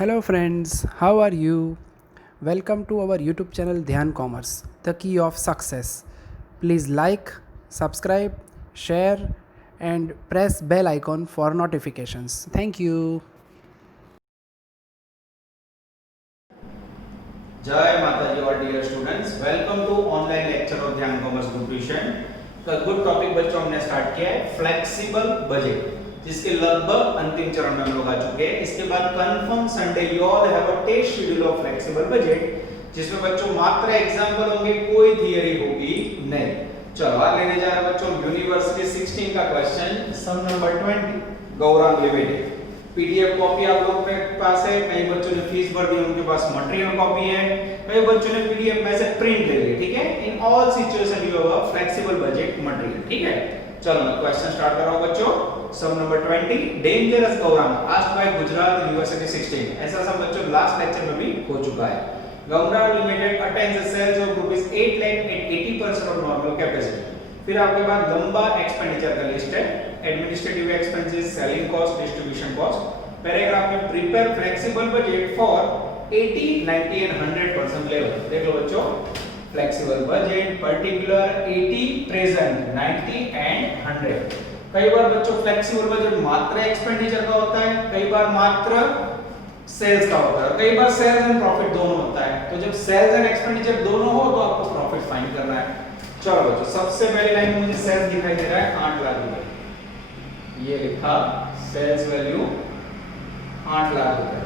Hello friends, how are you? Welcome to our YouTube channel Dhyan Commerce, the key of success. Please like, subscribe, share and press bell icon for notifications. Thank you. Jai Mataji और dear students, welcome to online lecture of Dhyan commerce group tuition. तो good topic बच्चों हमने start किया है flexible budget, जिसके लगभग अंतिम चरण में हम लोग आ चुके हैं। इसके बाद confirm Sunday you all have a test schedule of flexible budget, जिसमें बच्चों मात्र एग्जांपल होंगे, कोई थियरी होगी नहीं। चलो आज लेने जा रहे हैं बच्चों यूनिवर्सिटी 16 का question, sum number 20, Gaurang limited. PDF copy आप लोगों के पास है, कई बच्चों ने फीस भर दी, उनके पास मटेरियल कॉपी है, कई बच्चों ने पीडीएफ में से प्रिंट ले ली। ठीक है, in all situation you have a flexible budget material. ठीक है, चलो मैं क्वेश्चन स्टार्ट कर रहा हूं बच्चों। Sum number 20, dangerous Gaurang asked by Gujarat university 16। ऐसा सब बच्चों लास्ट लेक्चर में भी हो चुका है। Gaurang limited attains a sales of rupees 8 lakh at 80% of normal capacity. फिर आपके पास लंबा एक्सपेंडिचर का लिस्ट है, administrative expenses, selling cost, distribution cost. Paragraph में prepare flexible budget for 80, 90 and 100% level. देख लो बच्चों, flexible budget particular 80, present 90 and 100। कई बार बच्चों फ्लेक्सिबल बजट मात्र एक्सपेंडिचर का होता है, कई बार मात्र सेल्स का होता है, कई बार सेल्स एंड प्रॉफिट दोनों होता है। तो जब सेल्स एंड एक्सपेंडिचर दोनों हो तो आपको प्रॉफिट फाइंड करना है। चलो बच्चों, सबसे पहली लाइन में मुझे सेल्स दिखाई दे रहा है 8 लाख रुपए, ये लिखा सेल्स वैल्यू 8 लाख रुपए।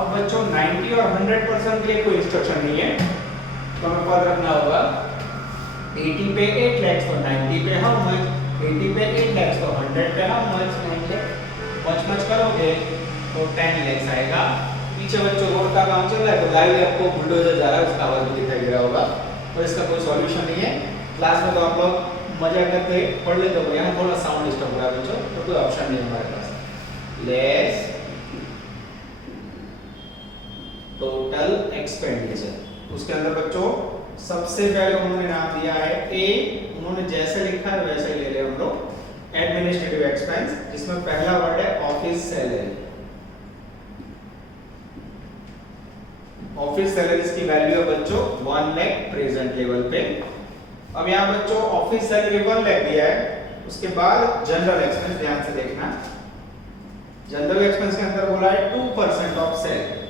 अब बच्चों 90 और 100% के लिए कोई इंस्ट्रक्शन नहीं है, तो हमें पता रखना होगा 80 पे 8 लाख, तो 90 पे हाउ मच, 80 पे 8 लाख, तो 100 पे हाउ मच, 9 लाख। मच करोगे तो 10 लाख आएगा। पीछे बच्चों रोड का काम चल रहा है, तो लाइव आपको बुलडोजर जा रहा है, उसका आवाज भी दिखाई दे रहा होगा। और इसका कोई सॉल्यूशन नहीं है। क्लास में तो आप लोग मजा करके पढ़ लेते हो, यहाँ थोड़ा साउंड डिस्टर्ब हो रहा है बच्चों, तो कोई ऑप्शन नहीं है हमारे पास। लेस टोटल एक्सपेंडिचर, उसके अंदर बच्चों सबसे पहले उन्होंने नाम दिया है ए, उन्होंने जैसे लिखा है वैसे ही ले ले हम लोग। एडमिनिस्ट्रेटिव एक्सपेंस, जिसमें पहला वर्ड है ऑफिस सैलरी। ऑफिस सैलरीज की वैल्यू है बच्चों 1 लाख प्रेजेंट लेवल पे। अब यहाँ बच्चों ऑफिस सैलरी 1 लाख दिया है, उसके बाद जनरल एक्सपेंस, ध्यान से देखना। जनरल एक्सपेंस के अंदर बोला है 2% ऑफ सैलरी।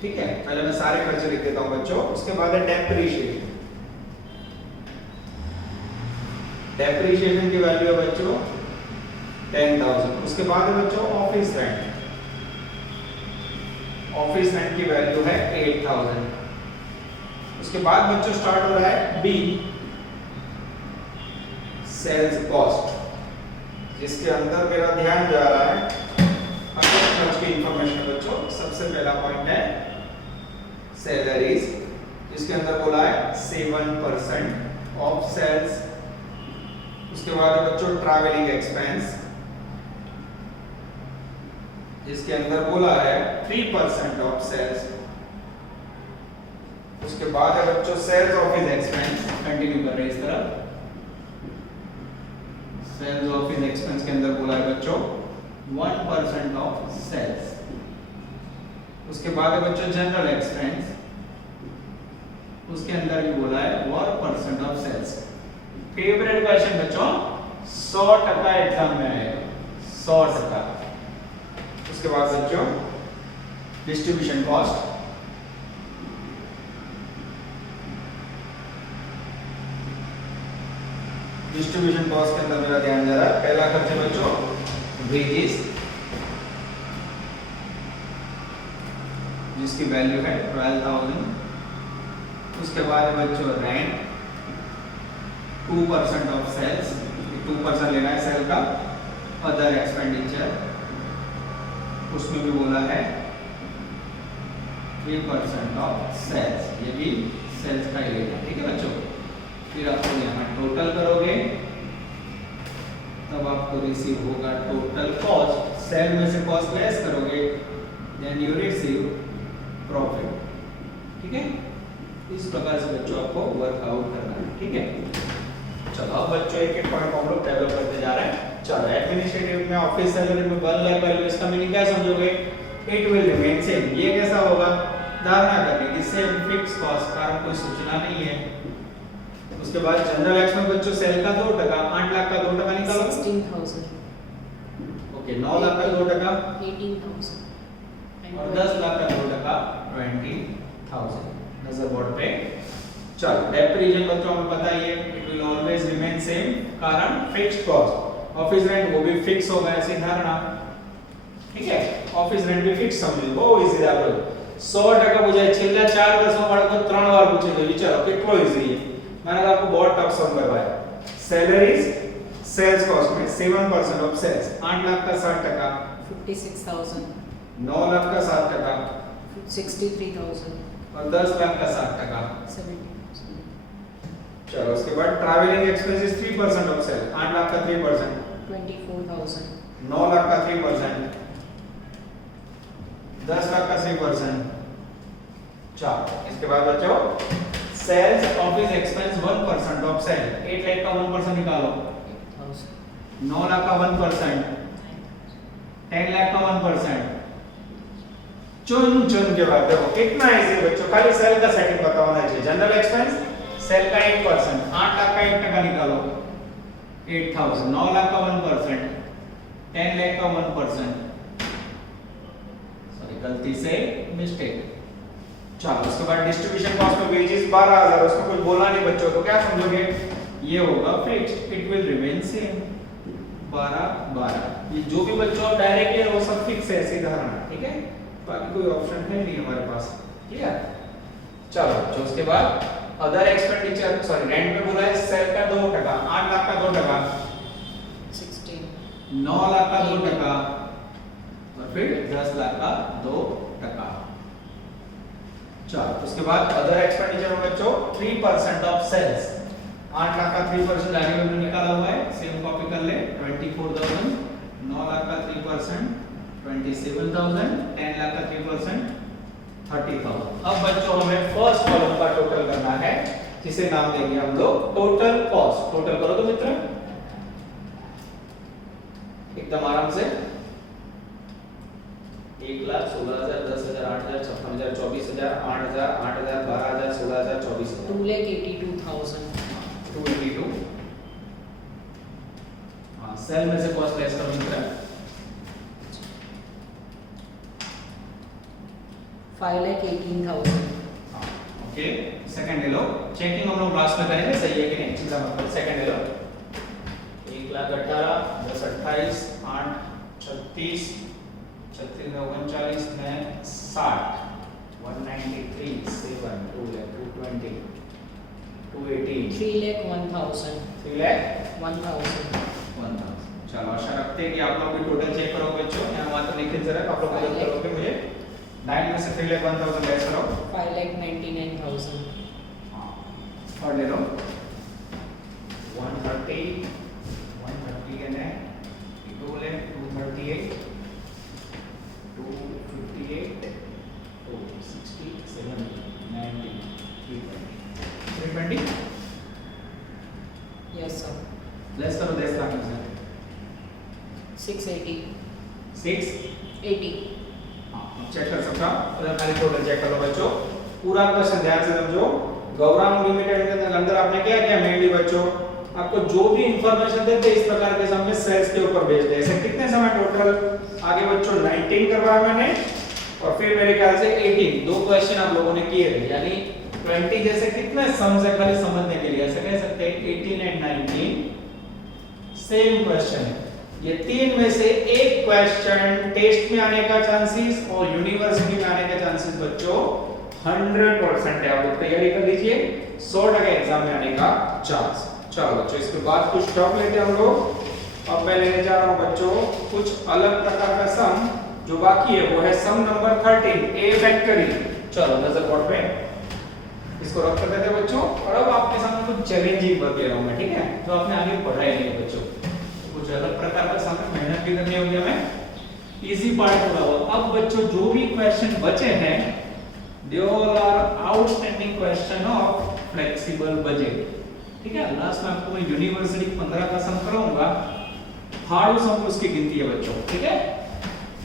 ठीक है, पहले मैं सारे खर्चे लिख देता हूं बच्चों। उसके बाद है डेप्रिसिएशन। डेप्रिसिएशन की वैल्यू है बच्चों 10,000। उसके बाद है बच्चों ऑफिस रेंट। ऑफिस रेंट की वैल्यू है 8,000। उसके बाद बच्चों स्टार्ट हो रहा है बी, सेल्स कॉस्ट, जिसके अंदर मेरा ध्यान जा रहा है खर्च की इंफॉर्मेशन बच्चों। सबसे पहला पॉइंट है सैलरीज, जिसके अंदर बोला है 7% ऑफ सेल्स। उसके बाद बच्चों ट्रैवलिंग एक्सपेंस, जिसके अंदर बोला है 3% ऑफ सेल्स। उसके बाद है बच्चों सेल्स ऑफिस एक्सपेंस, कंटिन्यू कर रहे हैं इस तरह। सेल्स ऑफिस एक्सपेंस के अंदर बोला है बच्चों 1% ऑफ सेल्स। उसके बाद है बच्चों जनरल एक्सपेंस, उसके अंदर भी बोला है 1% ऑफ सेल्स। फेवरेट क्वेश्चन बच्चों 100% एग्जाम में आएगा, 100%। उसके बाद बच्चों डिस्ट्रीब्यूशन कॉस्ट, डिस्ट्रीब्यूशन कॉस्ट के अंदर मेरा ध्यान जा रहा है पहला खर्च है बच्चों वेजेस, जिसकी वैल्यू है 12,000। उसके बाद है बच्चों रेंट 2% ऑफ सेल्स, 2% लेना है सेल का। अदर एक्सपेंडिचर, उसमें भी बोला है 3% ऑफ सेल्स, ये भी सेल्स का ही लेना। ठीक है बच्चों, फिर आप यहाँ टोटल करोगे, तब आपको रिसीव होगा टोटल कॉस्ट। सेल में से कॉस्ट लेस करोगे, देन यू रिसीव प्रॉफिट। ठीक है, इस प्रकार से बच्चों आपको वर्कआउट करना है। ठीक है, चलो अब बच्चों एक एक पॉइंट हम लोग डेवलप करते जा रहे हैं। चलो एडमिनिस्ट्रेटिव में ऑफिस सैलरी में 1 लाख वैल्यू, इसका मीनिंग क्या समझोगे? It will remain same. ये कैसा होगा, धारणा करने की सेम फिक्स कॉस्ट, कारण कोई सूचना नहीं है। उसके बाद जनरल एक्सपेंस बच्चों सेल का 2%, 8 लाख का 2% निकालो, 16,000, ओके 9 लाख का 2%, 18,000 और 10 लाख का 2%, 20,000। नजर बोर्ड पे। चलो डेप्रिसिएशन बच्चों हमें पता ही है, it will always remain same, कारण फिक्स्ड कॉस्ट। ऑफिस रेंट वो भी फिक्स होगा, ऐसी धारणा, ठीक है। ऑफिस रेंट भी फिक्स समझो, बहुत इजी है। 100% पूछे, છેલ્લા 4 વર્ષમાં બાળકો 3 વાર પૂછે છે, વિચારો કેટલો ઇઝી है। मैंने तो आपको बहुत टफ सम करवाया। सैलरीज सेल्स कॉस्ट में 7% ऑफ सेल्स, 8 लाख का 60%, 56,000, 9 लाख का 60%, 63,000, और 10 लाख का 60%। 70,000, चलो उसके बाद travelling expenses 3% of sale, 8 lakh का 3%, 24,000, 9 लाख का 3%, 10 लाख का 3%। चलो इसके बाद बच्चों sales office expense 1% of sale, 8 lakh का 1% निकालो, 8,000, 9 लाख का 1%, 10 लाख का 1%। चुन के बाद देखो कितना इजी है बच्चों, खाली सेल का सेटिंग बताना चाहिए। जनरल एक्सपेंस सेल का 1%, 8 लाख का 1% निकालो, 8,000, 9 लाख का 1%, 10 लाख का 1%, सॉरी गलती से मिस्टेक। चलो उसके बाद डिस्ट्रीब्यूशन कॉस्ट में वेजेस 12,000, उसमें कुछ बोला नहीं बच्चों, तो क्या समझोगे, ये होगा fixed, it will remain same 12। ये जो भी बच्चों आप डायरेक्ट है वो सब फिक्स है, ऐसी धारणा, ठीक है। बाकी कोई ऑप्शन है नहीं हमारे पास, ठीक है। चलो जो उसके बाद अदर एक्सपेंडिचर, सॉरी रेंट में बोला है सेल का 2%, 8 लाख का 2%, 16, 9 लाख का 2%, और फिर 10 लाख का 2%। चलो उसके बाद अदर एक्सपेंडिचर में बच्चों 3% ऑफ सेल्स, 8 लाख का 3% आगे हमने निकाला हुआ है, सेम कॉपी कर ले, 24,000, 9 लाख का 3%, 27,000, 10 लाख का 3%, 30,000। अब बच्चों हमें फर्स्ट कॉलम का टोटल करना है, जिसे नाम देंगे हम लोग टोटल कॉस्ट। टोटल करो तो मित्र एकदम आराम से, 1,16,000, 10,000, 8,000, 56,000, 24,000, 8,000, 8,000, 12,000, 16,000, 24,000, 2,82,000, 282। हाँ सेल में से कॉस्ट लेस करो मित्र, 5,18,000, ओके। सेकंड ले लो, चेकिंग हम लोग लास्ट में करेंगे सही है कि नहीं, चिंता मत करो। सेकंड ले लो, 1,18,000, 10, 28, 8, 36, 36 में 39 में 60, 193, 7, 220, 218, 3,01,000, 3 लाख 1,000, 1,000। चलो आशा रखते हैं कि आप लोग भी टोटल चेक करोगे बच्चों, यहाँ मात्र निखिल जरा आप लोग मदद करोगे मुझे। 9 में से 3 लाख 1,000 लेस करो, 5,99,000, हाँ और ले लो 130, 130 के ने 2 लाख 238, 258, 267, 90, 320, 320 yes sir, लेस करो 10 लाख में से 680, 680। 80, हाँ चेक कर सकता उधर खाली टोटल चेक कर लो बच्चों, पूरा क्वेश्चन ध्यान से समझो। गौरांग लिमिटेड के अंदर आपने क्या किया, मेनली बच्चों आपको जो भी इंफॉर्मेशन देते इस प्रकार के समय सेल्स के ऊपर भेज दे। ऐसे कितने समय टोटल आगे बच्चों 19 करवाया मैंने, और फिर मेरे ख्याल से 18, 2 क्वेश्चन आप लोगों ने किए थे, यानी 20 जैसे कितने सम्स है खाली समझने के लिए, ऐसे कह सकते हैं 18 एंड 19 सेम क्वेश्चन है। ये 3 में से एक क्वेश्चन टेस्ट में आने का चांसेस और यूनिवर्सिटी में आने का चांसेस बच्चों 100% है। आप लोग तैयारी कर लीजिए, 100% एग्जाम में आने का चांस। चलो बच्चों इसके बाद कुछ टॉप लेते हैं हम लोग। अब मैं लेने जा रहा हूं बच्चों कुछ अलग प्रकार का सम, जो बाकी है वो है सम नंबर 13 ए फैक्टरी। चलो नजर बोर्ड पे इसको रख कर देते हैं बच्चों, और अब आपके सामने कुछ चैलेंजिंग वर्क ले रहा हूं मैं, ठीक है, जो आपने आगे पढ़ा ही नहीं है बच्चों, तो कुछ अलग प्रकार का सामने मेहनत भी करनी होगी हमें। इजी पार्ट पूरा हुआ। अब बच्चों जो भी क्वेश्चन बचे हैं they all are outstanding question of flexible budget, ठीक है। लास्ट में आपको मैं यूनिवर्सिटी 15 का सम कराऊंगा, हार्ड सम उसकी गिनती है बच्चों, ठीक है।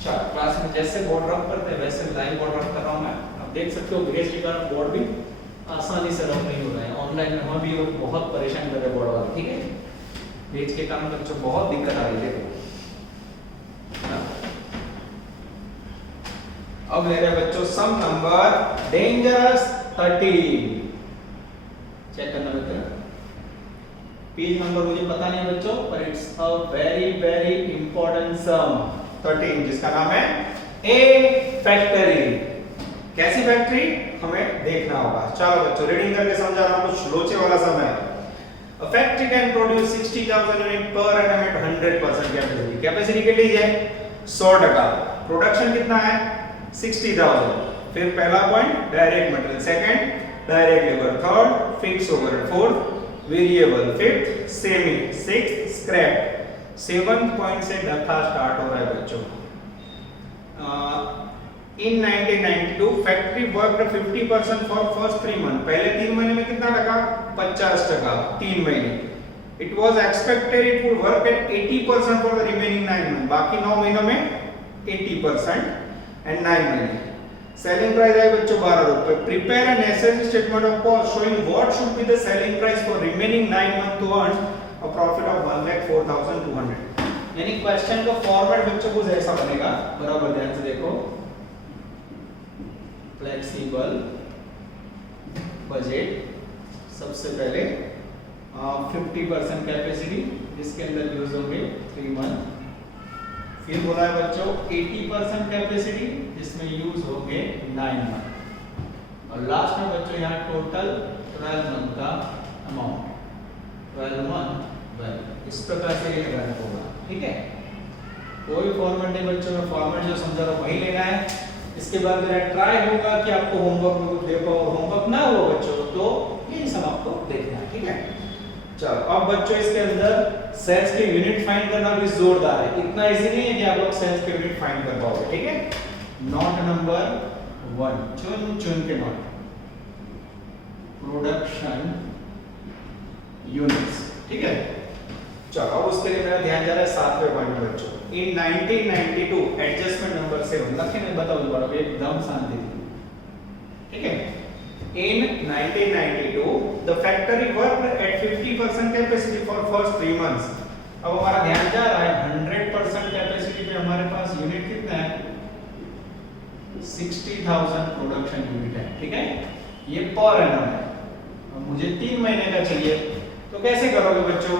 चलो क्लास में जैसे बोर्ड रफ करते हैं वैसे लाइव बोर्ड रफ कर रहा हूं मैं। आप देख सकते हो भेज के कारण बोर्ड भी आसानी से रफ नहीं हो रहा है। ऑनलाइन में हम भी लोग बहुत परेशान कर रहे हैं बोर्ड वाले, ठीक है। भेज के कारण बच्चों बहुत दिक्कत आ रही है। अब ले रहे बच्चों सम नंबर डेंजरस 13। चेक करना बेटा, पेज नंबर मुझे पता नहीं है बच्चों, पर it's a very very important sum 13 जिसका नाम है ए फैक्टरी। कैसी फैक्ट्री हमें देखना होगा। चलो बच्चों रीडिंग करके समझा रहा हूं, कुछ लोचे वाला सम है। A factory can produce 60,000 unit per annum at 100% capacity। Capacity के लिए है 100%। प्रोडक्शन कितना है 60,000। फिर पहला point direct material, second direct labour, third fix overhead, fourth variable, fifth semi, sixth scrap, seventh point से डखा स्टार्ट हो रहा है बच्चों। इन 1992 factory worked 50% for first 3 month. पहले 3 महीने में कितना टका 50%, 3 महीने। It was expected it would work at 80% for the remaining 9 month. बाकी 9 महीनों में 80% एंड 9 महीने। सेलिंग प्राइस है बच्चों 12 रुपए। Prepare a necessary statement of cost showing what should be the selling price for remaining 9 month to earn a profit of 1,04,200। यानी question का format बच्चों कुछ ऐसा बनेगा, बराबर ध्यान से देखो। फ्लेक्सिबल बजट, सबसे पहले 50% कैपेसिटी जिसके अंदर यूज होंगे 3 मंथ। फिर बोला है बच्चों 80% कैपेसिटी जिसमें यूज होंगे 9 मंथ। और लास्ट में बच्चों यहाँ टोटल 12 मंथ का अमाउंट, 12 मंथ वैल्यू। इस प्रकार से ये रन होगा, ठीक है। कोई फॉर्मेट नहीं बच्चों में, फॉर्मेट जो समझा रहा वही लेना है। इसके बाद मेरा ट्राई होगा कि आपको होमवर्क में देखो, और होमवर्क ना हो बच्चों तो ये सब आपको देखना है, ठीक है। चलो अब बच्चों इसके अंदर सेल्स के यूनिट फाइंड करना भी जोरदार है। इतना इजी नहीं है कि आप लोग सेल्स के यूनिट फाइंड कर पाओगे, ठीक है। नोट नंबर 1, चुन चुन के नोट, प्रोडक्शन यूनिट्स, ठीक है। चलो अब उसके लिए मेरा ध्यान जा रहा है 7वें पॉइंट में बच्चों। इन 1992 एडजस्टमेंट नंबर 7 लखे नहीं बताओ दोबारा, एकदम शांति थी, ठीक है। In 1992, the factory worked at 50% capacity for first 3 months। अब हमारा ध्यान जा रहा है 100% कैपेसिटी पे हमारे पास यूनिट कितना है 60,000 प्रोडक्शन यूनिट है, ठीक है। ये पर एनम है। अब मुझे 3 महीने का चाहिए, तो कैसे करोगे बच्चों?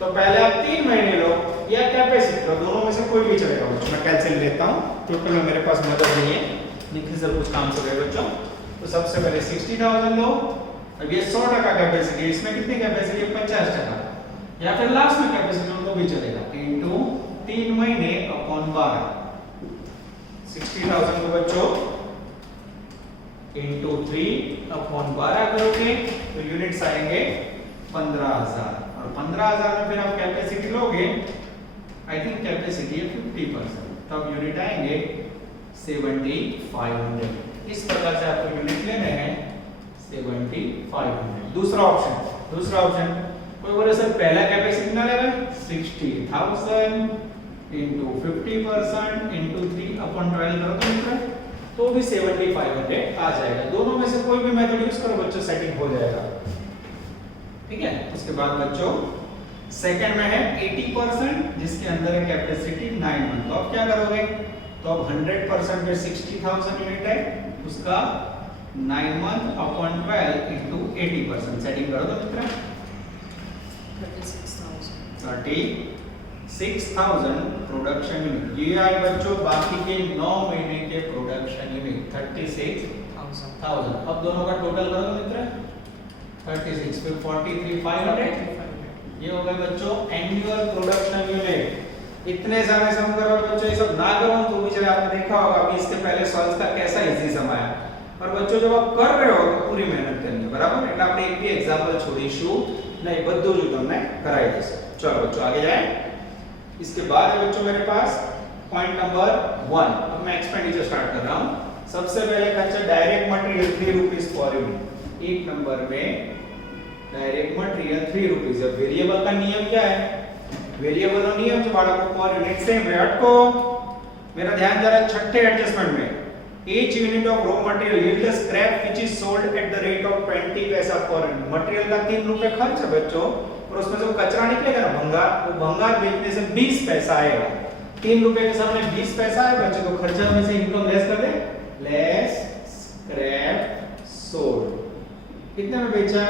तो पहले आप 3 महीने लो या कैपेसिटी लो, दोनों में से कोई भी चलेगा बच्चों। मैं कैलकुलेट लेता हूं क्योंकि मेरे पास मदद नहीं है, निखिल सर कुछ काम कर रहे हैं बच्चों। तो सबसे पहले 60,000 लो। अब ये 100% कैपेसिटी है, इसमें कितनी कैपेसिटी है 50%, या फिर लास्ट में कैपेसिटी लो तो भी चलेगा। इनटू 3 महीने अपॉन 12। 60,000 को बच्चों इनटू 3 अपॉन 12 करोगे तो यूनिट्स आएंगे 15,000। और 15,000 में फिर आप कैपेसिटी लोगे, आई थिंक कैपेसिटी है 50%, तब यूनिट आएंगे 7,500। इस प्रकार से आपको यूनिट लेने हैं 7,500। दूसरा ऑप्शन कोई बोले सर पहला कैपेसिटी ना लेगा 60,000 इनटू 50% इनटू 3 अपॉन 12 करो तो मित्र तो भी 7,500 आ जाएगा। दोनों में से कोई भी मेथड यूज करो बच्चों, सेटिंग हो जाएगा, ठीक है। उसके बाद बच्चों सेकंड में है 80% जिसके अंदर है कैपेसिटी 9 मंथ। तो अब क्या करोगे? तो अब 100% में 60,000 यूनिट है, उसका 9 मंथ अपॉन 12 इनटू 80%। सेटिंग कर दो मित्र 36,000 प्रोडक्शन यूनिट। ये आए बच्चों बाकी के 9 महीने के प्रोडक्शन यूनिट 36,000। अब दोनों का टोटल करो मित्र 36 फिर 43,500। ये हो गए बच्चों एनुअल प्रोडक्शन यूनिट। इतने सारे सम करो बच्चों, ये सब ना करो तो भी चले। आपने देखा होगा अभी इसके पहले सॉल्व का कैसा इजी सम आया। पर बच्चों जब आप कर रहे हो तो पूरी मेहनत करनी है, बराबर। એટલે આપણે એક બી एग्जांपल છોડીશું નહીં, બધું જ તમને કરાવી દેશે। चलो बच्चों आगे जाएं। इसके बाद है बच्चों मेरे पास पॉइंट नंबर 1। अब मैं एक्सपेंडिचर स्टार्ट कर रहा हूं। सबसे पहले खर्चा direct material 3 rupees per unit. एक नंबर में डायरेक्ट मटेरियल 3 रुपीस। अब वेरिएबल का नियम क्या है? वेरिएबल નો નિયમ છે બાળકો પર યુનિટ સેમ રે અટકો मेरा ध्यान जा रहा है छठे एडजस्टमेंट में। Each unit of raw material yield scrap which is sold at the rate of 20 पैसा पर यूनिट। मटेरियल का 3 रुपए खर्च है बच्चों, और उसमें जो कचरा निकलेगा ना भंगार, वो भंगार बेचने से 20 पैसा आएगा। 3 रुपए के सामने 20 पैसा है बच्चों, तो खर्चा में से इनकम लेस कर दे, लेस स्क्रैप सोल्ड। कितने में बेचा,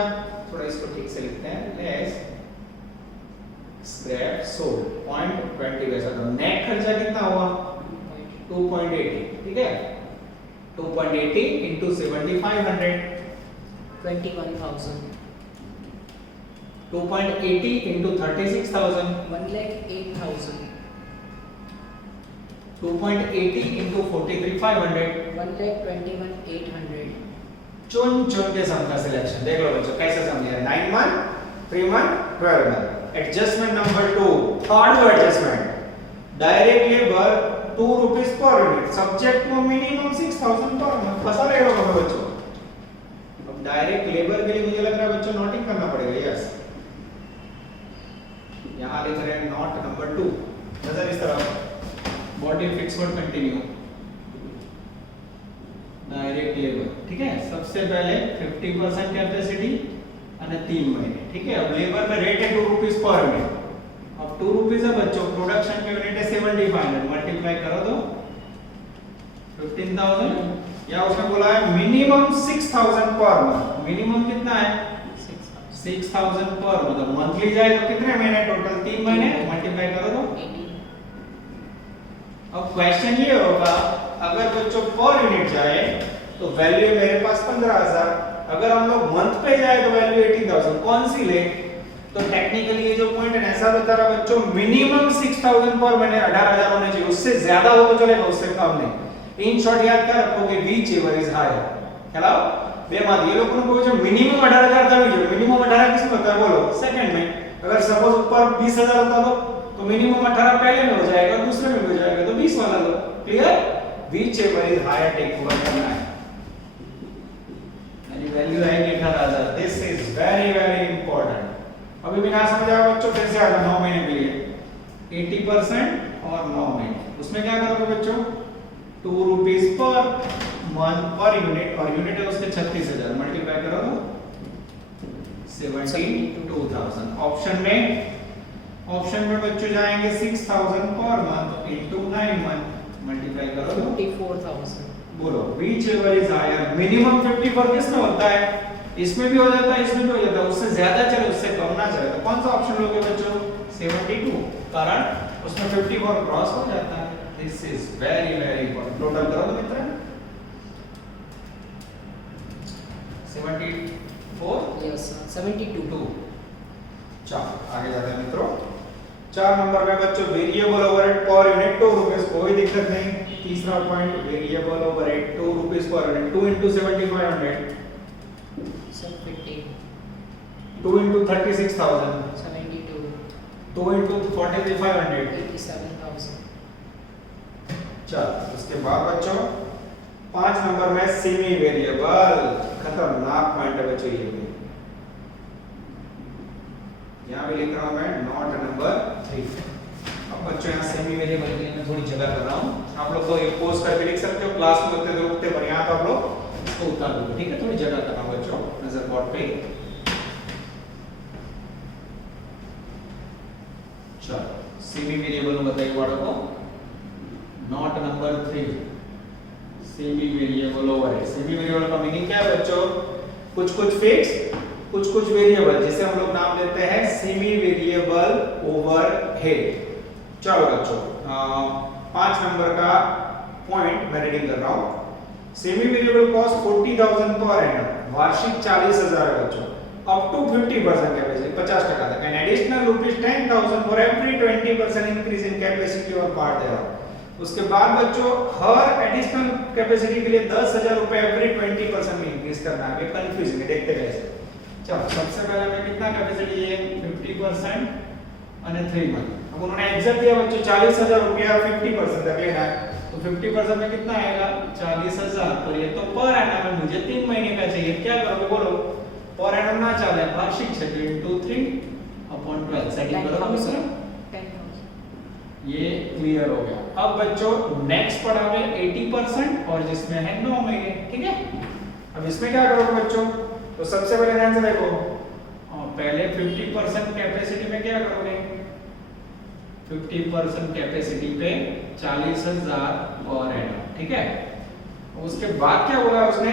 थोड़ा इसको ठीक से लिखते हैं, लेस स्क्रैप सोल्ड 0.20 पैसा। तो नेट खर्चा कितना हुआ 2.80, ठीक है। 2.80 into 7500, 21,000. 2.80 into 36,000, 1,08,000. 2.80 into 43,500। 1,21,800. चुन के सम का सिलेक्शन देख लो बच्चों कैसे सम दिया, 9 month, 3 month, 12 month. Adjustment number 2, third adjustment, direct labour 2 rupees per unit, subject को मिनिमम 6,000 पर मंथ। फंसा रहेगा बाबा बच्चों। अब डायरेक्ट लेबर के लिए मुझे लग रहा है बच्चों नोटिंग करना पड़ेगा, यस। यहां लिख रहे हैं नोट नंबर 2, नजर इस तरफ, body fix word continue, direct labour, ठीक है। सबसे पहले 50% कैपेसिटी અને 3 महीने, ठीक है। अब लेबर में रेट है 2 रुपीस पर यूनिट। अब 2 रुपीस है बच्चों, प्रोडक्शन में यूनिट है 7500, मल्टीप्लाई करो तो 15,000, या उसमें बोला है मिनिमम 6,000 पर मंथ। मिनिमम कितना है 6,000 पर, मतलब मंथली जाए तो कितने महीने टोटल, 3 महीने, मल्टीप्लाई करो तो 18. अब क्वेश्चन ये होगा, अगर बच्चों पर यूनिट जाए तो वैल्यू मेरे पास 15,000, अगर हम लोग मंथ पे जाए तो वैल्यू 18,000, कौन सी ले। तो टेक्निकली ये जो पॉइंट है ऐसा बता रहा बच्चों, मिनिमम 6,000 पर महीने 18,000 होने चाहिए, उससे ज्यादा हो तो चलेगा, उससे कम नहीं। इन शॉर्ट याद क्या रखोगे, whichever is higher. Hello बेमाद, ये लोग को जो मिनिमम 18,000 था, जो मिनिमम 18 किस में होता है बोलो, सेकंड में। अगर सपोज ऊपर 20,000 होता तो मिनिमम 18 पहले में हो जाएगा, दूसरे में हो जाएगा, तो 20 वाला लो। Clear, whichever is higher take over करना है। यानी वैल्यू आएगी 18,000। This is very very important. अभी भी ना समझ आया बच्चों, कैसे आएगा 9 महीने के लिए 80% और 9 महीने। उसमें क्या करोगे बच्चों, 2 rupees per month per unit, और यूनिट है उसके 36,000, मल्टीप्लाई करो तो 72,000। ऑप्शन में बच्चों जाएंगे 6,000 per month into 9 month, multiply करो तो 54,000. बोलो whichever is higher. Minimum 50 पर किसमें होता है, इसमें भी हो जाता है, इसमें भी हो जाता है, उससे ज्यादा चले उससे कम ना चले, तो कौन सा ऑप्शन लोगे बच्चों 72, कारण उसमें 50 पर क्रॉस हो जाता है। This is very very important. Total करो तो मित्र 74, Yes, sir. 72. चलो आगे जाते हैं मित्रों। 4 नंबर में बच्चों variable overhead per unit 2 rupees, कोई दिक्कत नहीं। तीसरा point variable overhead 2 rupees per unit, 2 into 7500, Sir, 50. 2 into 36,000, 72. 2 into 43,500। 87,000. चलो उसके बाद बच्चों 5 नंबर में सेमी वेरिएबल, खतरनाक पॉइंट है बच्चों ये भी। यहाँ भी लिख रहा हूँ मैं नोट नंबर 3। अब बच्चों यहाँ सेमी वेरिएबल के लिए मैं थोड़ी जगह कर रहा हूँ, आप लोग तो ये पोस्ट करके लिख सकते हो, क्लास में होते रुकते पर यहाँ तो आप लोग इसको उतार दो, ठीक है। थोड़ी जगह कर रहा हूँ बच्चों नजर बोर्ड पे। चलो सेमी वेरिएबल में बताइए वालों को, note number 3 semi variable overhead. Semi variable का मीनिंग क्या है बच्चों, कुछ फिक्स कुछ वेरिएबल, जिसे हम लोग नाम देते हैं सेमी वेरिएबल ओवरहेड। चलो बच्चों 5 नंबर का पॉइंट मैं रीडिंग कर रहा हूं। Semi variable cost 40,000 per annum, वार्षिक 40,000 है बच्चों, अप टू 50% कैपेसिटी, 50% तक, and additional ₹10,000 for every 20% increase in capacity और पार्ट देयर। उसके बाद बच्चों हर एडिशनल कैपेसिटी के लिए 10,000 रुपए एवरी 20% में इंक्रीज करना है। कंफ्यूजन है, देखते कैसे। चलो सबसे पहले मैं कितना कैपेसिटी है 50% અને 3 मंथ। अब उन्होंने एग्जैक्ट दिया बच्चों 40,000 रुपया 50% तक लेना है, तो 50% में कितना आएगा 40,000। तो ये तो पर एनम में मुझे 3 महीने का चाहिए, क्या करोगे बोलो, पर एनम ना चले, वार्षिक है, तो into 3/12 सेटिंग करो तो 10,000. ये क्लियर हो गया। अब बच्चों नेक्स्ट पढ़ा हुआ है 80% और जिसमें है 9 महीने, ठीक है। अब इसमें क्या करोगे बच्चों, तो सबसे पहले ध्यान से देखो, पहले 50% कैपेसिटी में क्या करोगे, 50% कैपेसिटी पे 40,000 पर एनम, ठीक है। उसके बाद क्या बोला उसने,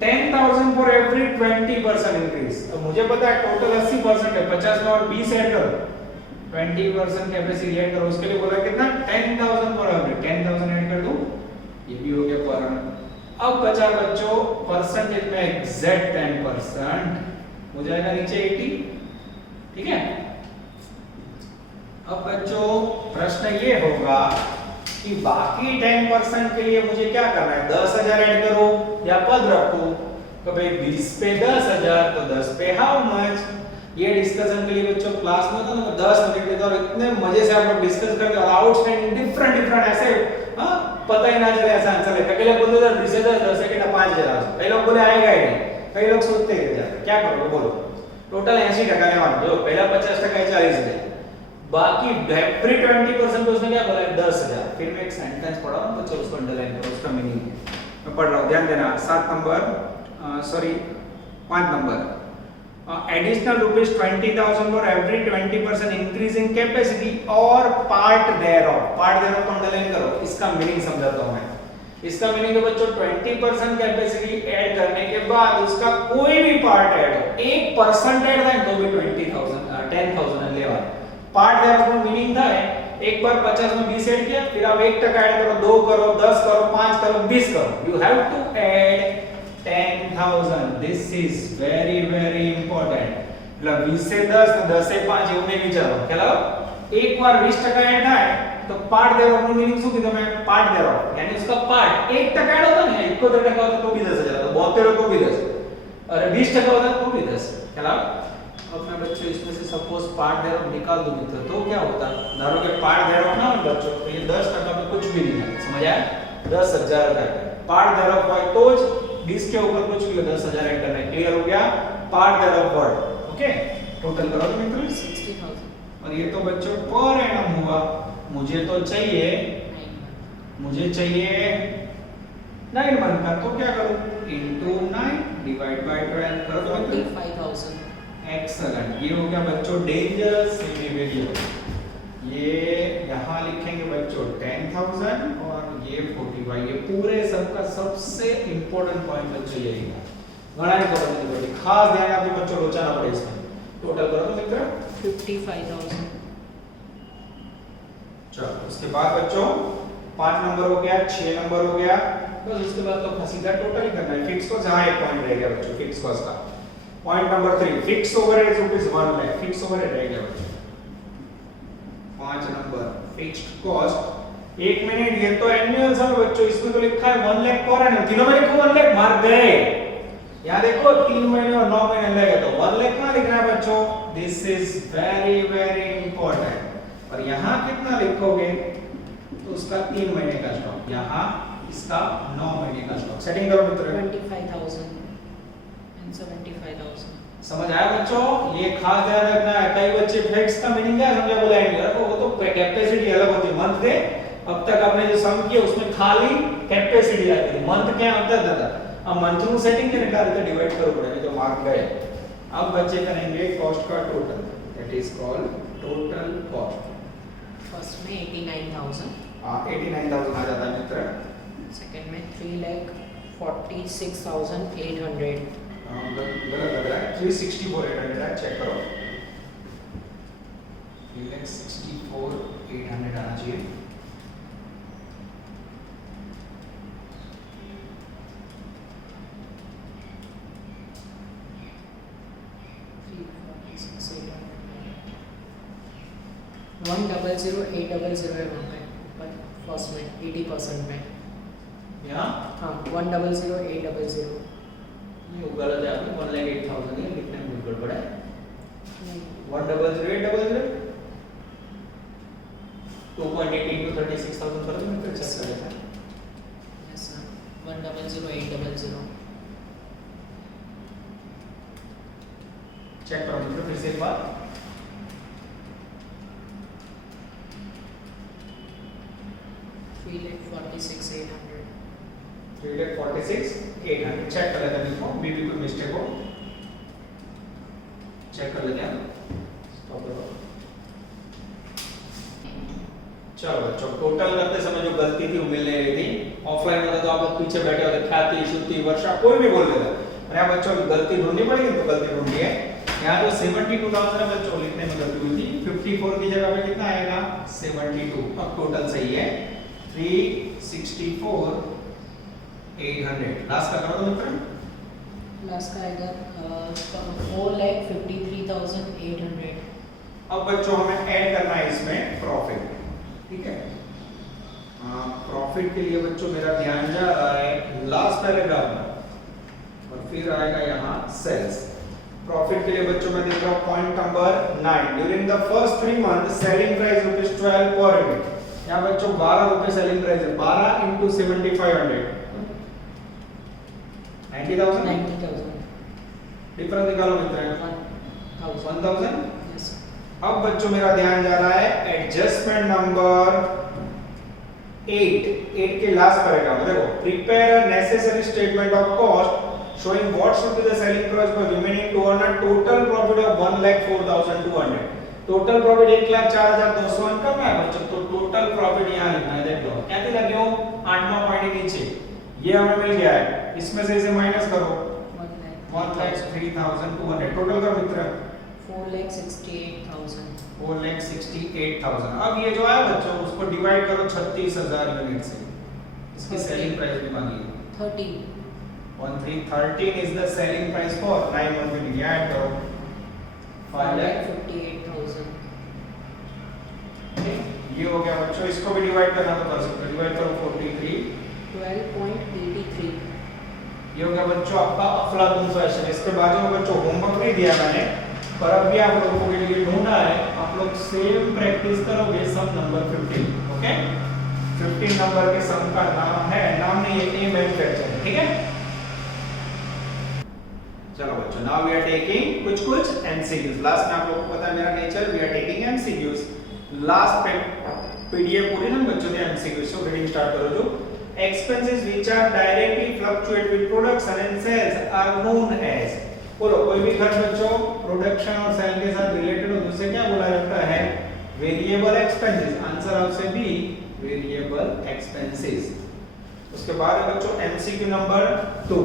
10,000 फॉर एवरी 20% इंक्रीज। तो मुझे पता है टोटल 80% है, 50 में और 20 ऐड करो, 20% कैपेसिटी ऐड करो, उसके लिए बोला कितना, 10,000 फॉर एवरी, 10,000 ऐड कर दूं, ये भी हो गया पर एनम। अब बचा बच्चों परसेंटेज में एग्जैक्ट 10% हो जाएगा नीचे 80, ठीक है। अब बच्चों प्रश्न ये होगा कि बाकी 10% के लिए मुझे क्या करना है, 10,000 ऐड करो या पद रखो। तो भाई 20 पे 10,000 तो 10 पे हाउ मच। ये डिस्कशन के लिए बच्चों क्लास में होता ना 10 मिनट देता और इतने मजे से आप लोग डिस्कस करते और आउटस्टैंडिंग डिफरेंट ऐसे पता ही ना चले ऐसा आंसर है। कई लोग बोलते थे 20,000 10 सेकंड 5,000, कई लोग बोले आएगा ही नहीं, कई लोग सोचते रह जाते, क्या करोगे बोलो। टोटल 80% है मान लो, पहला 50% है 40,000, बाकी एवरी 20% उसने क्या बोला 10,000। फिर मैं एक सेंटेंस पढ़ा हूं बच्चों, उसको अंडरलाइन करो, उसका मीनिंग मैं पढ़ रहा हूं, ध्यान देना। 7 number 5 number, additional rupees 20,000 for every 20% increase in capacity और part thereof को अंडरलाइन करो, इसका मीनिंग समझाता हूं मैं। इसका मीनिंग है बच्चों 20% कैपेसिटी ऐड करने के बाद उसका कोई भी पार्ट ऐड हो, 1% ऐड है तो भी 10,000 लेवा। पार्ट thereof का मीनिंग था एक बार 50 में 20 ऐड किया, फिर आप 1% ऐड करो, 2 करो, 10 करो, 5 करो, 20 करो, you have to add 10,000। This is very important। मतलब 20 से 10 तो 10 से 5 એવું નહીં વિચારો, ખ્યાલ આવ્યો। એક વાર 20% ऐड થાય तो पार्ट thereof નું मीनिंग શું કીધું મેં, પાર્ટ thereof यानी उसका पार्ट 1% ऐड होता ना, 71% होता तो भी 10,000 होता, 72 तो भी 10, अरे 20% होता तो भी 10, ख्याल આવ્યો। अब मैं बच्चों इसमें से सपोज पार्ट thereof निकाल दूं तो क्या होता, धरो कि पार्ट thereof ना हो बच्चों तो ये 10% में कुछ भी नहीं है, समझ आया। 10,000 का पार्ट thereof હોય तो જ 20 के ऊपर कुछ भी 10,000 ऐड करना है, क्लियर हो गया। Part thereof word, okay. Total करो तो मित्रों 60,000 और ये तो बच्चों पर एनम हुआ। मुझे तो चाहिए 9 मंथ का, तो क्या करूं, इनटू 9 डिवाइड बाय 12 करो तो 45,000। एक्सीलेंट। ये हो गया बच्चों डेंजरस इंडिविजुअल। ये यहाँ लिखेंगे बच्चों 10,000 और ये 45। ये पूरे सबका सबसे इंपॉर्टेंट पॉइंट बच्चों यही है। गणना करो बच्चों, खास ध्यान आपको बच्चों लोचा ना पड़े इसमें। टोटल करो तो मित्र 55,000। चलो उसके बाद बच्चों 5 नंबर हो गया, 6 नंबर हो गया, बस उसके बाद तो सीधा टोटल ही करना है। फिक्स कॉस्ट, हाँ एक पॉइंट रह गया बच्चों फिक्स कॉस्ट का। Point number 3 fix overhead rupees 1 lakh, fix overhead रह गया बच्चों। 5 नंबर फिक्स्ड कॉस्ट, 1 मिनट, ये तो एनुअल सम बच्चों, इसमें तो लिखा है 1 लाख पर एनम, तीनों में लिखो 1 लाख, मार गए। यहाँ देखो 3 महीने और 9 महीने लगे तो 1 लाख कहाँ लिखना है बच्चों, दिस इज वेरी इंपॉर्टेंट। और यहाँ कितना लिखोगे तो उसका 3 महीने का स्टॉक, यहाँ इसका 9 महीने का स्टॉक। सेटिंग करो मित्रों। 25,000 and 75,000। समझ आया बच्चों, ये खास ध्यान रखना है। कई बच्चे फिक्स का मीनिंग क्या समझा बोलेंगे, वो तो कैपेसिटी अलग होती है। मंथ के अब तक आपने जो सम किया उसमें खाली कैपेसिटी आती है, मंथ के अंतर था। अब मंथ નું સેટિંગ કરીને કઈ રીતે ડિવાઇડ કરવું પડે તો માર્ક ગए। अब बच्चे करेंगे कॉस्ट का total, that is called total cost. First में 89,000, 89,000 आ जाता है मित्र। सेकंड में 3,46,800, गलत लग रहा है, 364,800 है, चेक करो। 3,64,800 आना चाहिए। वन 100,800 है वहाँ पे ऊपर फर्स्ट में 80% में। यहाँ हाँ 100,800। ये गलत है, आपने 1,08,000 है, लिखने में बिल्कुल बड़ा है। 1,008,000 2.8 into 36,000 करो तो फिर चेक कर लेते हैं। Yes sir 100,800। चेक करो मित्रों फिर से एक बार। 3,46,800. 3,46,800 चेक कर लेते हैं इसको, भी कोई मिस्टेक हो चेक कर लेते हैं। स्टॉप करो। चलो बच्चों, टोटल करते समय जो गलती थी वो मिल नहीं रही थी। ऑफलाइन में तो आप लोग पीछे बैठे होते, ख्याति, श्रुति, वर्षा कोई भी बोल देता, और यहाँ बच्चों गलती ढूंढनी पड़ेगी तो गलती ढूंढनी है। यहाँ जो 72,000 है बच्चों, लिखने में गलती हुई थी। 54 की जगह पे कितना आएगा 72। अब टोटल सही है 3,64,800। लास्ट का करो तो मित्र, लास्ट का आएगा 4,53,800. अब बच्चों हमें ऐड करना है इसमें प्रॉफिट, ठीक है। प्रॉफिट के लिए बच्चों मेरा ध्यान जा रहा है लास्ट पैराग्राफ में, और फिर आएगा यहाँ सेल्स। प्रॉफिट के लिए बच्चों मैं देख रहा हूँ point number 9, during the first 3 month selling price ₹12 per unit. यहाँ बच्चों 12 रुपए सेलिंग प्राइस है, 12 into 7,500 90,000। 90,000. डिफरेंस निकालो मित्र, 1,000। Yes. अब बच्चों मेरा ध्यान जा रहा है एडजस्टमेंट नंबर 8 के लास्ट पैराग्राफ में। देखो, prepare a necessary statement of cost showing what should be the selling price for remaining to earn a total profit of 1,04,200. Total profit 1,04,200 करना है बच्चों, तो टोटल प्रॉफिट यहाँ लिखना है। देख लो कहते लगे हो 8वां पॉइंट नीचे, ये हमें मिल गया है, इसमें से इसे माइनस करो 1,03,200। टोटल का मित्र 4,68,000. 4,68,000। अब ये जो है बच्चों उसको डिवाइड करो 36,000 यूनिट से, इसकी सेलिंग प्राइस भी मांगी है 13. 1313 is the selling price for 9 month period। Add करो 5,58,000. ये हो गया बच्चों, इसको भी डिवाइड करना तो कर सकते हो, डिवाइड करो 43 12.83. ये हो गया बच्चों आपका अफलातून क्वेश्चन। इसके बाजू में बच्चों होमवर्क नहीं दिया मैंने, पर अभी आप लोगों को के लिए ढूंढा है, आप लोग सेम प्रैक्टिस करोगे सम नंबर 15। ओके, 15 नंबर के सम का नाम है, नाम नहीं है, ए मैन्युफैक्चर, ठीक है। चलो बच्चों, नाउ वी आर टेकिंग कुछ एमसीक्यूज। लास्ट में आप लोगों को पता है मेरा nature, we are taking MCQs. Last पे पीडीएफ पूरी ना बच्चों ने एमसीक्यूज, सो रीडिंग स्टार्ट करो। जो expenses which are directly fluctuate with production and sales are known as, बोलो कोई भी खर्च बच्चों प्रोडक्शन और सेल के साथ रिलेटेड हो तो उसे क्या बोला जाता है, वेरिएबल एक्सपेंसेस। आंसर आपसे बी वेरिएबल एक्सपेंसेस। उसके बाद है बच्चों एमसीक्यू नंबर 2।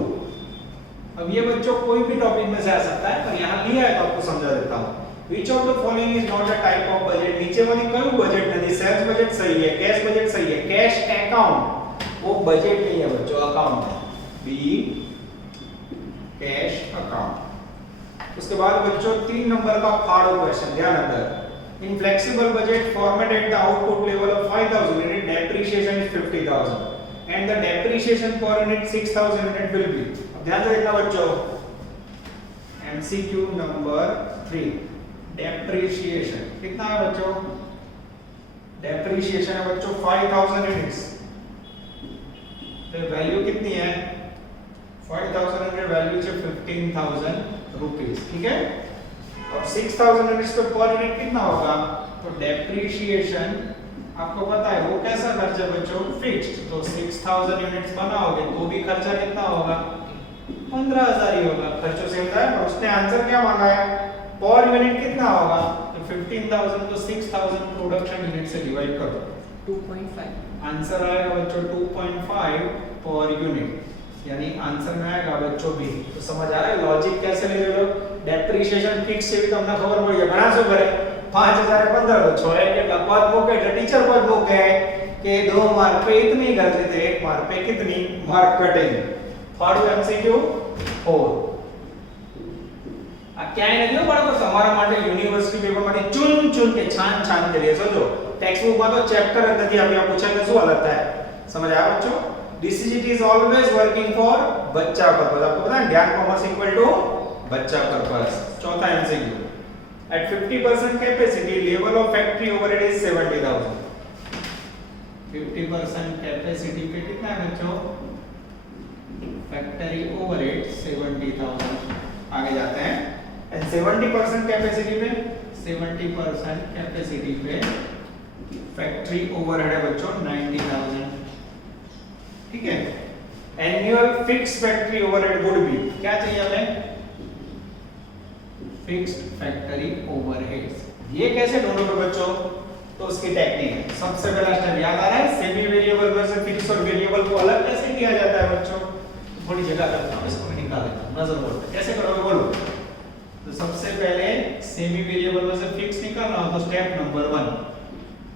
अब ये बच्चों कोई भी टॉपिक में से आ सकता है, पर यहाँ लिया है तो आपको समझा देता हूँ। Which of the following is not a type of budget? नीचे वाली कोई बजट नहीं, सेल्स बजट सही है, कैश बजट सही है, कैश अकाउंट वो बजट नहीं है बच्चों, अकाउंट है, बी कैश अकाउंट। उसके बाद बच्चों 3 नंबर का फाड़ो क्वेश्चन, ध्यान रखना। In flexible budget format at the output level of 5,000 unit, depreciation is 50,000 and the depreciation per unit 6,000 unit will be. अब ध्यान से देखना बच्चों, एमसीक्यू नंबर 3, डेप्रिसिएशन कितना है बच्चों, डेप्रिसिएशन है बच्चों 5,000 यूनिट्स, तो वैल्यू कितनी है 5,000 यूनिट, वैल्यू है 15,000 रुपीस, ठीक है। अब 6,000 यूनिट्स पे पर यूनिट कितना होगा, तो डेप्रिसिएशन आपको पता है वो कैसा खर्चा बच्चों, फिक्स्ड, तो 6,000 यूनिट्स बनाओगे तो भी खर्चा कितना होगा 15,000 ही होगा, खर्चों से होता है। पर उसने आंसर क्या मांगा है, पर यूनिट कितना होगा, तो 15,000 को 6,000 प्रोडक्शन यूनिट से डिवाइड करो, 2.5 आंसर आएगा बच्चों 2.5 पर यूनिट, यानी आंसर में आएगा बच्चों बी। तो समझ आ रहा है लॉजिक कैसे ले रहे हो। डेप्रिसिएशन फिक्स से भी તમને ખબર પડી જાય, ઘણા શું કરે 5,000 15 તો 6 के पद મૂકે એટલે टीचर पद મૂકે કે 2 मार्क पे इतनी करते थे, 1 मार्क पे कितनी मार्क कटेंगे। फाड़ो एमसीक्यू 4 આ ક્યાંય નથી હો બાળકો, તમારા માટે યુનિવર્સિટી પેપર માટે ચૂન के छान કરીએ છો। જો ટેક્સ્ટ બુક માં તો ચેપ્ટર જ નથી આપ્યા, પૂછે તો શું હાલત થાય, समझ आया बच्चों। DCGT is always working for बच्चा पर्पस, आपको पता है ध्यान कॉमर्स इक्वल टू बच्चा पर्पस। चौथा MCQ, at 50% capacity level of factory overhead is 70,000। 50% capacity पे कितना है बच्चों, फैक्ट्री ओवरहेड 70,000। आगे जाते हैं, एंड 70% कैपेसिटी पे 70% कैपेसिटी पे फैक्ट्री ओवरहेड है बच्चों 90,000। ठीक है। Annual fix factory overhead would be, क्या चाहिए हमें, फिक्स्ड फैक्ट्री ओवरहेड्स। ये कैसे ढूंढोगे बच्चों, तो उसकी टेक्निक है। सबसे पहला स्टेप याद आ रहा है, सेमी वेरिएबल वर्सेस फिक्स और वेरिएबल को अलग कैसे किया जाता है बच्चों। थोड़ी जगह करता हूं, इसको भी निकाल देता हूं, नजर बोलते कैसे करोगे बोलो। तो सबसे पहले सेमी वेरिएबल वर्सेस फिक्स निकालना हो तो step number 1,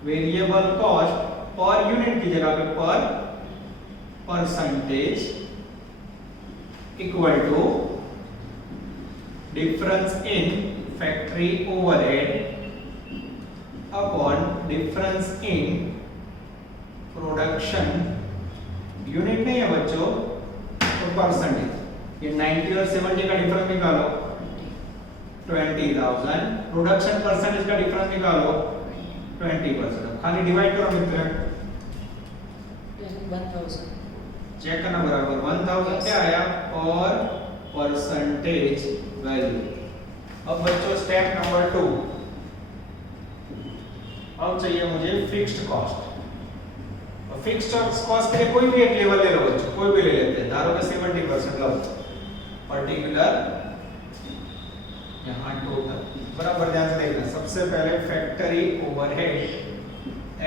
variable cost per unit की जगह पे पर percentage equal to difference in factory overhead upon difference in production unit नहीं है बच्चों तो परसेंटेज। ये 90 और 70 का डिफरेंस निकालो 20,000, प्रोडक्शन परसेंटेज का डिफरेंस निकालो 20%। खाली डिवाइड करो मित्र, 1000 चेक करना बराबर 1000 क्या आया और परसेंटेज वैल्यू। अब बच्चों स्टेप नंबर 2, अब चाहिए मुझे फिक्स्ड कॉस्ट। और फिक्स्ड कॉस्ट के लिए कोई भी एक लेवल ले लो बच्चों, कोई भी ले लेते हैं, धारो में 70% लो पर्टिकुलर, यहाँ टोटल बराबर ध्यान से देखना। सबसे पहले फैक्ट्री ओवरहेड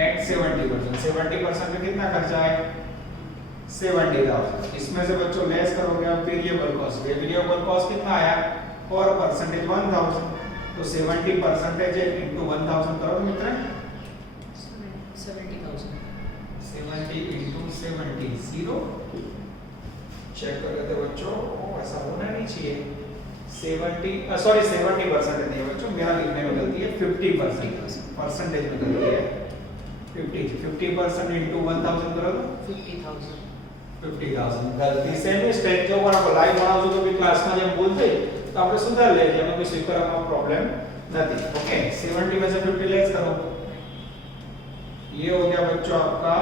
एट 70%, 70% पे कितना खर्चा है 70,000। इसमें से बच्चों लेस करोगे आप वेरिएबल कॉस्ट, वेरिएबल कॉस्ट कितना आया और परसेंटेज 1000, तो 70% इनटू 1000 करो मित्र 70,000 70 इनटू 70 0। चेक कर लेते बच्चों, ऐसा होना नहीं चाहिए। 70% नहीं बच्चों, मेरा लिखने में गलती है, 50% परसेंटेज में गलती है। 50% इनटू 1000 करो 50,000 50,000 गलती से मिस्टेक जो પણ આપણે લાઈવ બનાવજો તો બી ક્લાસમાં જેમ ભૂલતી તો આપણે સુધાર લેજે, એમાં કોઈ સ્વીકારવામાં પ્રોબ્લેમ નથી। ओके 70 में से 50 लेस करो, ये हो गया बच्चों आपका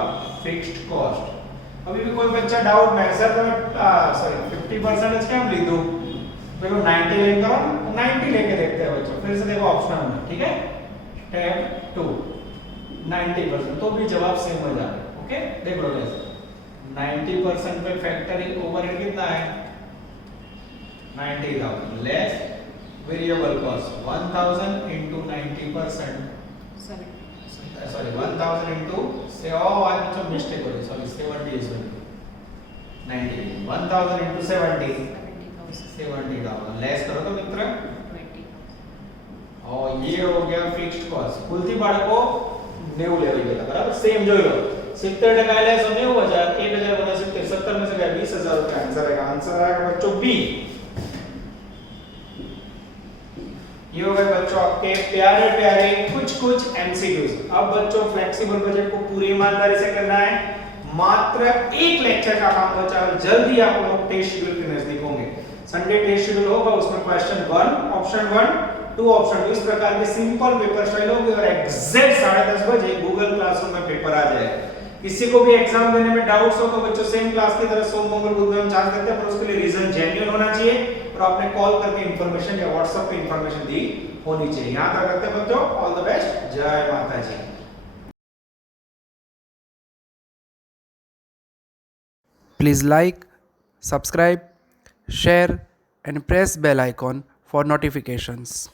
फिक्स्ड कॉस्ट। अभी भी कोई बच्चा डाउट में है सर सॉरी 50% क्या लिख दूं, पहले 90 लेके करो, 90 लेके देखते हैं बच्चों, फिर से देखो ऑप्शन में, ठीक है। स्टेप 2 90% तो भी जवाब सेम हो जाएगा। ओके देख लो जैसे 90% पे फैक्टरी ओवरहेड कितना है 90,000 less variable cost 1000 into 90%, sorry 1000 into से आज में मिस्टेक हो रही, सॉरी 70 is 90 1000 into 70,000 लेस करो तो मित्र 20 और ये हो गया फिक्स्ड कॉस्ट। कुलती बाळको 90 लेवल पे था बराबर, सेम जो लो 70% लेस हो 90,000, 1000 बना 70, 70 में से गया 20,000 रुपए आंसर आएगा। आंसर आएगा बच्चों बी। ये हो गए बच्चों आपके प्यारे प्यारे कुछ एमसीक्यूज। अब बच्चों फ्लेक्सिबल बजट को पूरी ईमानदारी से करना है, मात्र एक लेक्चर का काम बचा है, जल्दी आप लोग टेस्ट शेड्यूल के नजदीक होंगे। संडे टेस्ट शेड्यूल होगा, उसमें क्वेश्चन 1 ऑप्शन 1 2 ऑप्शन 2 इस प्रकार के सिंपल पेपर स्टाइल होंगे और एग्जैक्ट 10:30 बजे गूगल क्लासरूम में पेपर आ जाएगा। किसी को भी एग्जाम देने में डाउट्स हो तो बच्चों सेम क्लास की तरह सोम मंगल बुध हम चार्ज करते हैं, पर उसके लिए रीजन जेन्युइन होना चाहिए और आपने कॉल करके इंफॉर्मेशन या व्हाट्सएप पे इंफॉर्मेशन दी होनी चाहिए। यहां तक रखते हैं बच्चों, ऑल द बेस्ट, जय माता जी। Please like, subscribe, share and press bell icon for notifications.